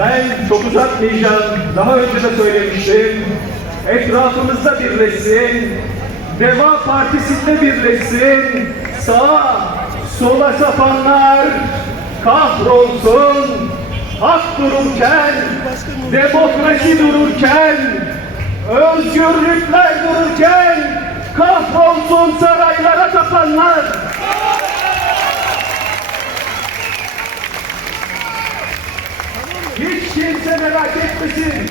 ben çok uzatmayacağım. Daha önce de söylemiştim. Etrafımızda birleşsin. Deva Partisi'nde birleşsin. Sağa, sola sapanlar kahrolsun. Hak dururken, demokrasi dururken, özgürlükler dururken kahrolsun saraylara tapanlar. Kimse merak etmesin.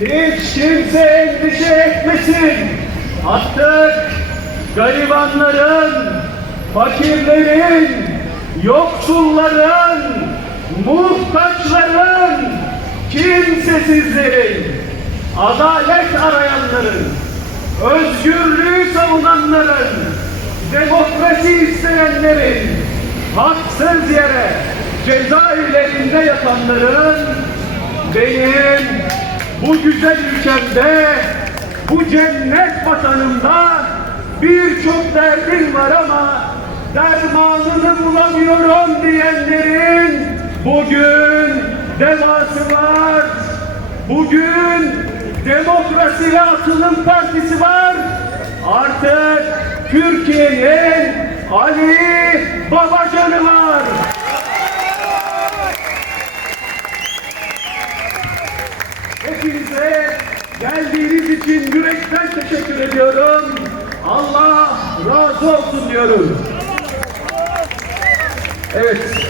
Hiç kimse endişe etmesin. Artık garibanların, fakirlerin, yoksulların, muhtaçların, kimsesizlerin, adalet arayanların, özgürlüğü savunanların, demokrasi isteyenlerin, haksız yere cezaevlerinde yatanların benim bu güzel ülkemde, bu cennet vatanımda birçok derdim var ama dermanını bulamıyorum diyenlerin bugün devası var. Bugün Demokrasi ve Atılım Partisi var. Artık Türkiye'nin Ali Babacanı var. Hepinize geldiğiniz için yürekten teşekkür ediyorum. Allah razı olsun diyorum. Evet.